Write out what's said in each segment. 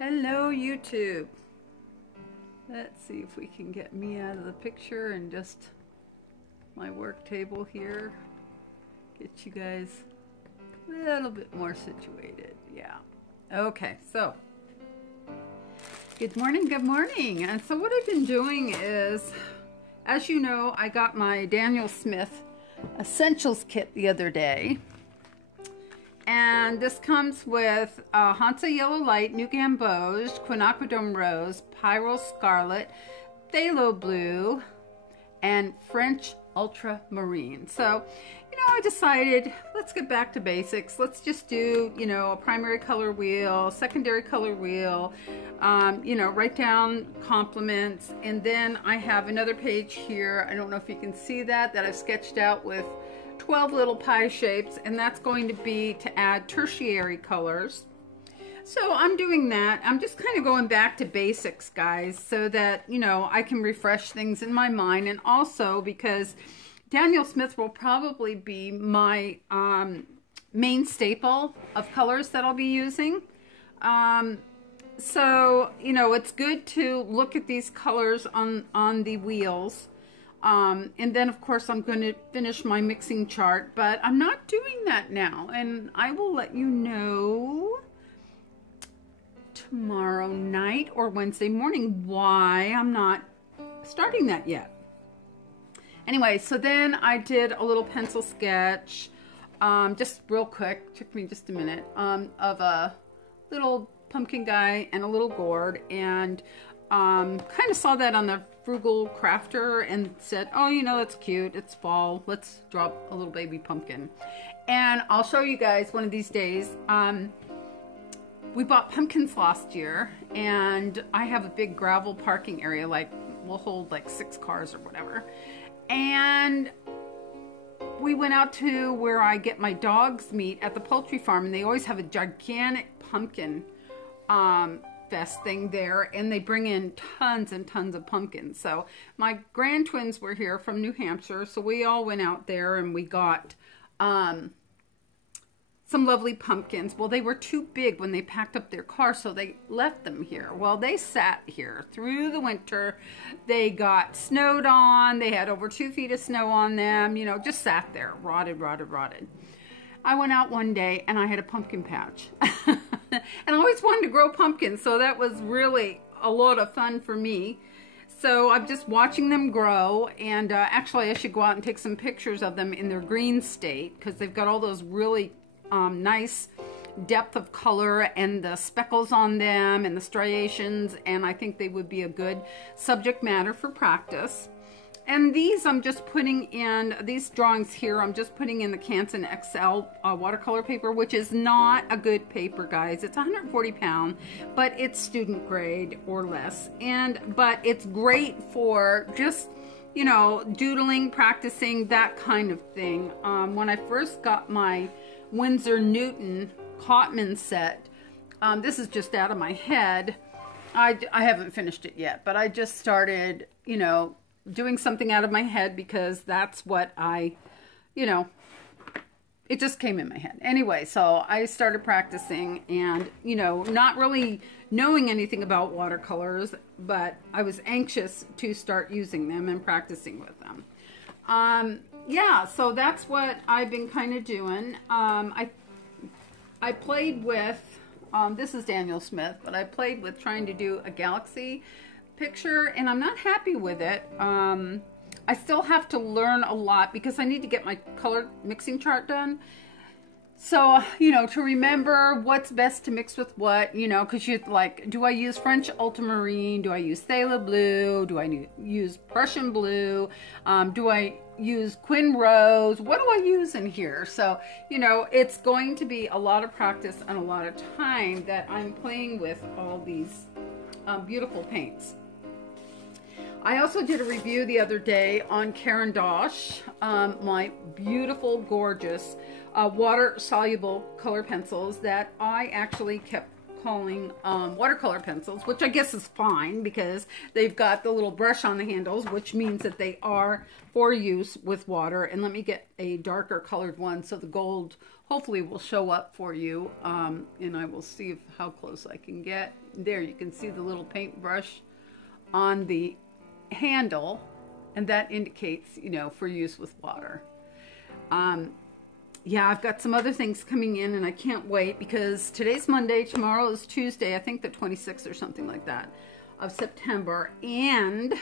Hello YouTube. Let's see if we can get me out of the picture and just my work table here. Get you guys a little bit more situated. Yeah. Okay, so good morning, good morning. And so what I've been doing is, as you know, I got my Daniel Smith Essentials kit the other day. And this comes with Hansa Yellow Light, New Gamboge, Quinacridone Rose, Pyrrole Scarlet, Phthalo Blue, and French Ultramarine. So, I decided, let's get back to basics. Let's just do, a primary color wheel, secondary color wheel, write down complements. And then I have another page here. I don't know if you can see that I've sketched out with 12 little pie shapes, and that's going to be to add tertiary colors. So I'm doing that. I'm just kind of going back to basics, guys, so that, I can refresh things in my mind. And also because Daniel Smith will probably be my main staple of colors that I'll be using. So, it's good to look at these colors on the wheels. And then of course I'm going to finish my mixing chart, but I'm not doing that now, and I will let you know tomorrow night or Wednesday morning why I'm not starting that yet. Anyway, so then I did a little pencil sketch, just real quick, took me just a minute, of a little pumpkin guy and a little gourd, and kind of saw that on the Frugal Crafter and said, oh, that's cute, it's fall, let's drop a little baby pumpkin. And I'll show you guys one of these days. We bought pumpkins last year, and I have a big gravel parking area, like we'll hold like 6 cars or whatever. And we went out to where I get my dogs meat at the poultry farm, and they always have a gigantic pumpkin fest thing there, and they bring in tons and tons of pumpkins. So my grand twins were here from New Hampshire, so we all went out there and we got some lovely pumpkins. Well, they were too big when they packed up their car, so they left them here. Well, they sat here through the winter. They got snowed on. They had over 2 feet of snow on them, just sat there, rotted. I went out one day and I had a pumpkin patch. And I always wanted to grow pumpkins, so that was really a lot of fun for me. So I'm just watching them grow, and actually I should go out and take some pictures of them in their green state, because they've got all those really nice depth of color and the speckles on them and the striations, and I think they would be a good subject matter for practice. And these I'm just putting in, these drawings here, I'm just putting in the Canson XL watercolor paper, which is not a good paper, guys. It's 140 pound, but it's student grade or less. But it's great for just, doodling, practicing, that kind of thing. When I first got my Winsor Newton Cotman set, this is just out of my head. I haven't finished it yet, but I just started, doing something out of my head, because that's what I, it just came in my head. Anyway, so I started practicing, and, not really knowing anything about watercolors, but I was anxious to start using them and practicing with them. Yeah, so that's what I've been kind of doing. I played with, this is Daniel Smith, but I played with trying to do a galaxy picture, and I'm not happy with it. I still have to learn a lot, because I need to get my color mixing chart done. So, to remember what's best to mix with what, because you're like, do I use French Ultramarine? Do I use Phthalo Blue? Do I use Prussian Blue? Do I use Quin Rose? What do I use in here? So, it's going to be a lot of practice and a lot of time that I'm playing with all these beautiful paints. I also did a review the other day on Caran d'Ache, my beautiful, gorgeous water-soluble color pencils that I actually kept calling watercolor pencils, which I guess is fine because they've got the little brush on the handles, which means that they are for use with water. And let me get a darker colored one so the gold hopefully will show up for you. And I will see how close I can get. There, you can see the little paintbrush on the handle, and that indicates, you know, for use with water. Yeah, I've got some other things coming in, and I can't wait because today's Monday, tomorrow is Tuesday, I think the 26th or something like that of September, and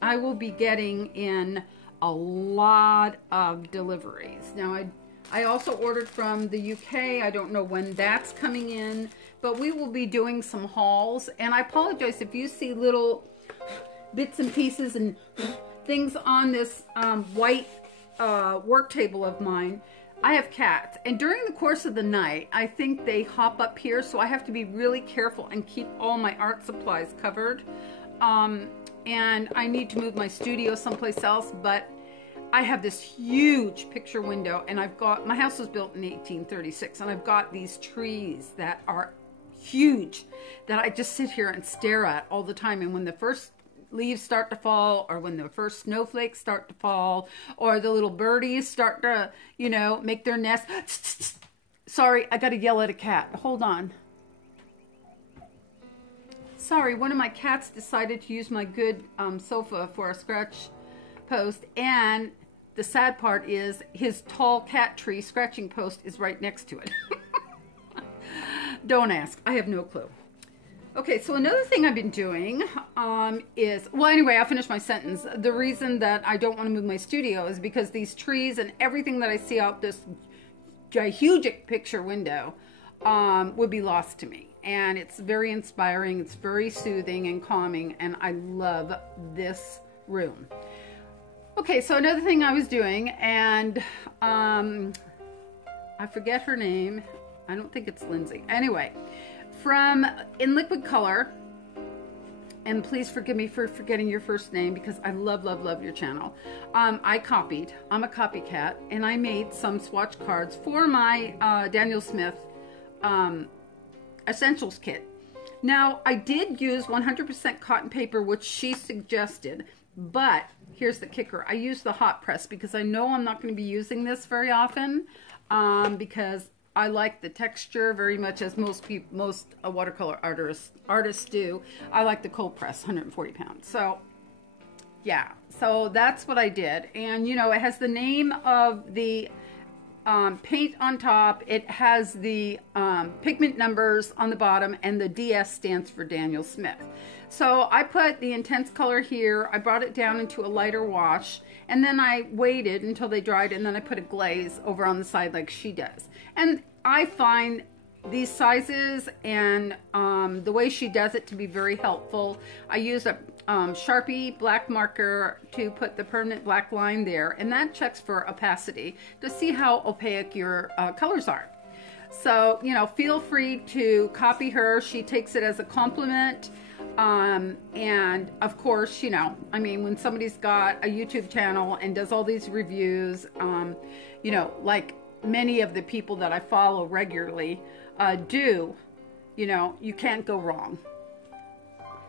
I will be getting in a lot of deliveries. Now, I also ordered from the UK. I don't know when that's coming in, but we will be doing some hauls, and I apologize if you see little bits and pieces and things on this white work table of mine. I have cats, and during the course of the night, I think they hop up here, so I have to be really careful and keep all my art supplies covered. And I need to move my studio someplace else, but I have this huge picture window, and I've got, my house was built in 1836, and I've got these trees that are huge that I just sit here and stare at all the time. And when the first leaves start to fall, or when the first snowflakes start to fall, or the little birdies start to, you know, make their nest. Sorry, I gotta yell at a cat. Hold on. Sorry, one of my cats decided to use my good sofa for a scratch post, and the sad part is his tall cat tree scratching post is right next to it. Don't ask. I have no clue. Okay, so another thing I've been doing is, well, anyway, I'll finish my sentence. The reason that I don't want to move my studio is because these trees and everything that I see out this huge picture window would be lost to me. And it's very inspiring, it's very soothing and calming, and I love this room. Okay, so another thing I was doing, and I forget her name. I don't think it's Lindsay. Anyway, from in liquid color, and please forgive me for forgetting your first name because I love, love, love your channel. I copied, I'm a copycat, and I made some swatch cards for my Daniel Smith Essentials kit. Now, I did use 100% cotton paper, which she suggested, but here's the kicker. I used the hot press because I know I'm not going to be using this very often because I like the texture very much, as most watercolor artists do. I like the cold press, 140 pounds. So yeah, so that's what I did. And you know, it has the name of the paint on top. It has the pigment numbers on the bottom, and the DS stands for Daniel Smith. So I put the intense color here. I brought it down into a lighter wash, and then I waited until they dried, and then I put a glaze over on the side like she does. And I find these sizes and the way she does it to be very helpful. I use a Sharpie black marker to put the permanent black line there, and that checks for opacity to see how opaque your colors are. So, you know, feel free to copy her. She takes it as a compliment. And of course, you know, I mean, when somebody's got a YouTube channel and does all these reviews, you know, like many of the people that I follow regularly do, you know, you can't go wrong.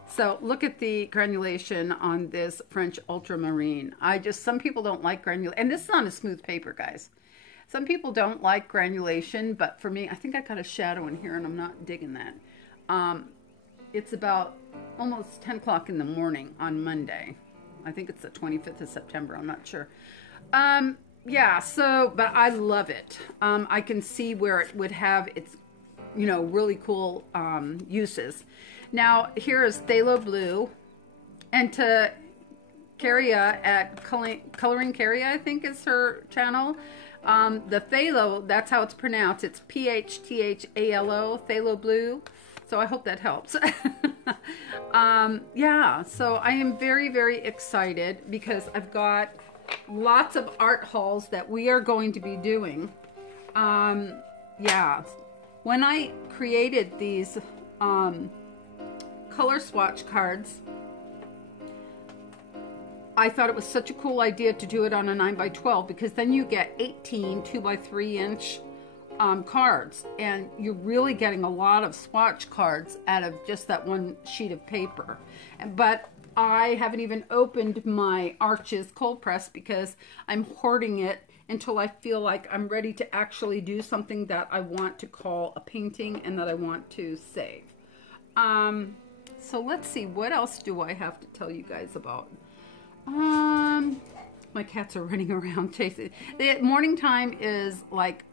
So look at the granulation on this French ultramarine. Some people don't like granulation, and this is on a smooth paper, guys. Some people don't like granulation, but for me, I think I got a shadow in here and I'm not digging that. It's about almost 10 o'clock in the morning on Monday. I think it's the 25th of September. I'm not sure. Yeah, so, but I love it. I can see where it would have its, you know, really cool uses. Now, here is Phthalo Blue. And to Caria at Coloring Caria, I think is her channel. The phthalo, that's how it's pronounced. It's P-H-T-H-A-L-O, Phthalo Blue. So I hope that helps. Yeah, so I am very, very excited because I've got lots of art hauls that we are going to be doing. Yeah, when I created these color swatch cards, I thought it was such a cool idea to do it on a 9x12 because then you get 18 2x3 inch cards, and you're really getting a lot of swatch cards out of just that one sheet of paper. But I haven't even opened my Arches cold press because I'm hoarding it until I feel like I'm ready to actually do something that I want to call a painting and that I want to save. So let's see, what else do I have to tell you guys about? My cats are running around chasing. Morning time is like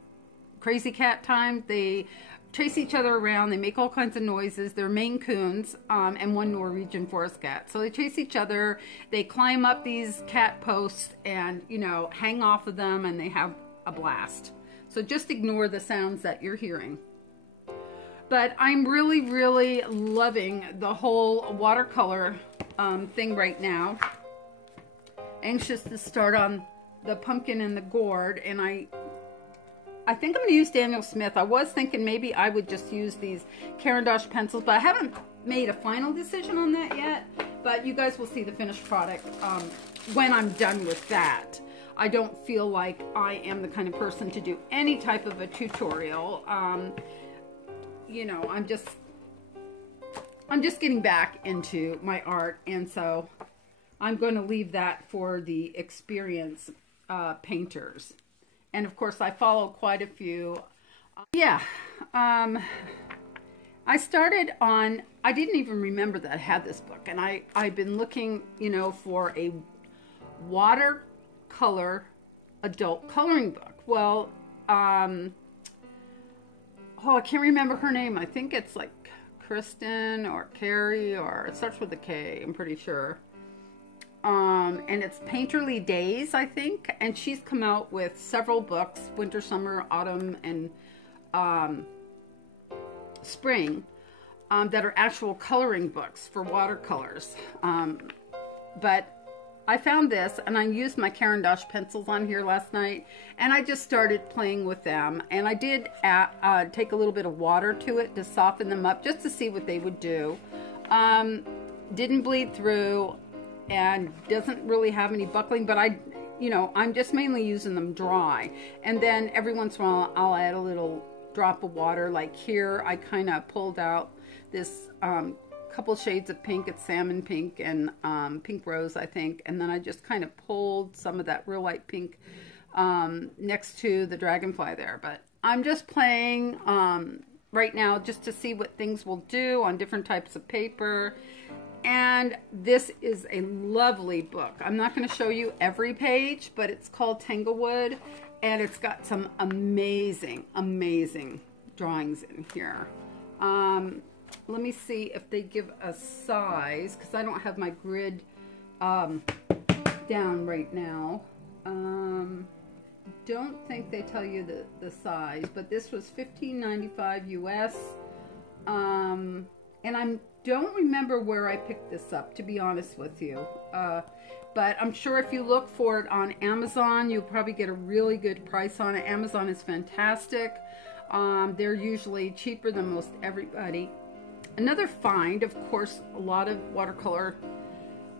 crazy cat time. They chase each other around. They make all kinds of noises. They're Maine Coons and one Norwegian forest cat. So they chase each other. They climb up these cat posts and, you know, hang off of them, and they have a blast. So just ignore the sounds that you're hearing. But I'm really, really loving the whole watercolor thing right now. Anxious to start on the pumpkin and the gourd, and I think I'm going to use Daniel Smith. I was thinking maybe I would just use these Caran d'Ache pencils, but I haven't made a final decision on that yet. But you guys will see the finished product when I'm done with that. I don't feel like I am the kind of person to do any type of a tutorial. You know, I'm just getting back into my art, and so I'm going to leave that for the experienced painters. And of course, I follow quite a few. Yeah, I started on, I didn't even remember that I had this book, and I've been looking, you know, for a watercolor adult coloring book. Well, oh, I can't remember her name. I think it's like Kristen or Carrie, or it starts with a K, I'm pretty sure. And it's Painterly Days, I think. And she's come out with several books, winter, summer, autumn, and spring, that are actual coloring books for watercolors. But I found this, and I used my Caran d'Ache pencils on here last night, and I just started playing with them. And I did take a little bit of water to it to soften them up, just to see what they would do. Didn't bleed through, and doesn't really have any buckling, but I'm just mainly using them dry. And then every once in a while, I'll add a little drop of water. Like here, I kind of pulled out this couple shades of pink. It's salmon pink and pink rose, I think. And then I just kind of pulled some of that real light pink next to the dragonfly there. But I'm just playing right now just to see what things will do on different types of paper. And this is a lovely book. I'm not going to show you every page, but it's called Tanglewood, and it's got some amazing, amazing drawings in here. Let me see if they give a size, because I don't have my grid down right now. Don't think they tell you the size, but this was $15.95 US. And don't remember where I picked this up, to be honest with you. But I'm sure if you look for it on Amazon, you'll probably get a really good price on it. Amazon is fantastic. They're usually cheaper than most everybody. Another find, of course, a lot of watercolor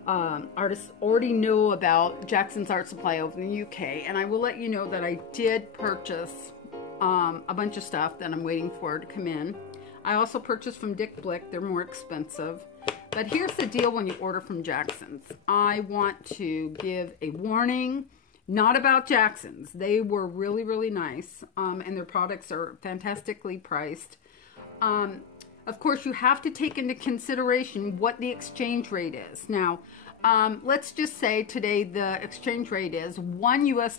artists already know about Jackson's Art Supply over in the UK. And I will let you know that I did purchase a bunch of stuff that I'm waiting for to come in. I also purchased from Dick Blick. They're more expensive. But here's the deal when you order from Jackson's. I want to give a warning, not about Jackson's. They were really, really nice, and their products are fantastically priced. Of course, you have to take into consideration what the exchange rate is. Now, let's just say today the exchange rate is $1 US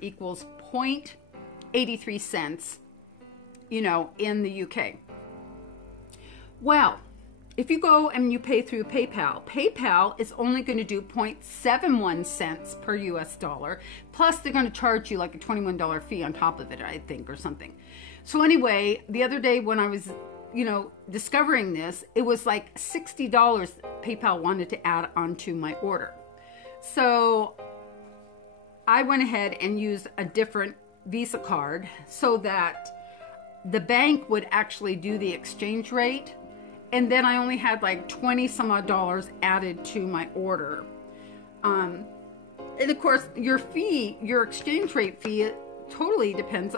equals 0.83 cents, you know, in the UK. Well, if you go and you pay through PayPal, PayPal is only going to do 0.71 cents per US dollar. Plus, they're going to charge you like a $21 fee on top of it, I think, or something. So anyway, the other day when I was, you know, discovering this, it was like $60 PayPal wanted to add onto my order. So I went ahead and used a different Visa card so that the bank would actually do the exchange rate. And then I only had like 20 some odd dollars added to my order. And of course, your fee, your exchange rate fee, it totally depends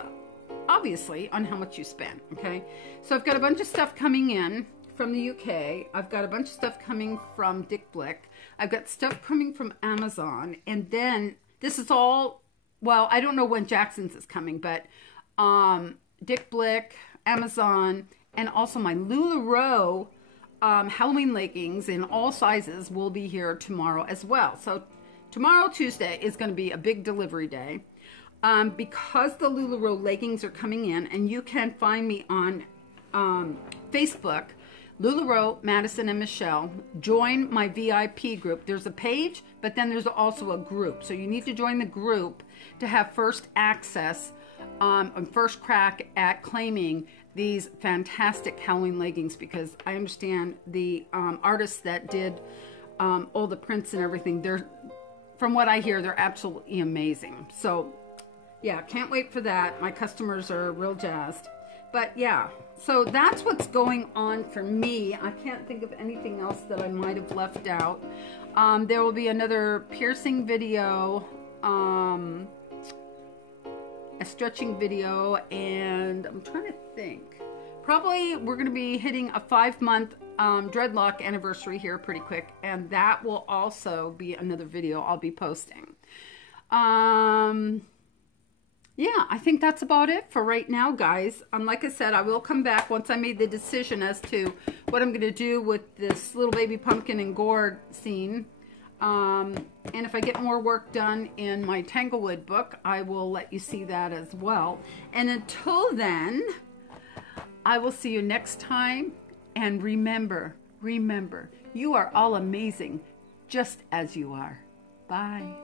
obviously, on how much you spend, okay? So I've got a bunch of stuff coming in from the UK. I've got a bunch of stuff coming from Dick Blick. I've got stuff coming from Amazon. And then this is all, well, I don't know when Jackson's is coming, but Dick Blick, Amazon, and also my LuLaRoe Halloween leggings in all sizes will be here tomorrow as well. So tomorrow, Tuesday, is going to be a big delivery day. Because the LuLaRoe leggings are coming in, and you can find me on Facebook, LuLaRoe, Madison, and Michelle. Join my VIP group. There's a page, but then there's also a group. So you need to join the group to have first access and first crack at claiming these fantastic Halloween leggings, because I understand the artists that did all the prints and everything, they're, from what I hear, they're absolutely amazing. So yeah, can't wait for that. My customers are real jazzed. But yeah, so that's what's going on for me. I can't think of anything else that I might have left out. There will be another piercing video, a stretching video, and I'm trying to think. Probably we're going to be hitting a 5-month dreadlock anniversary here pretty quick, and that will also be another video I'll be posting. Yeah, I think that's about it for right now, guys. Like I said, I will come back once I made the decision as to what I'm going to do with this little baby pumpkin and gourd scene. And if I get more work done in my Tanglewood book, I will let you see that as well. And until then, I will see you next time. And remember, you are all amazing, just as you are. Bye.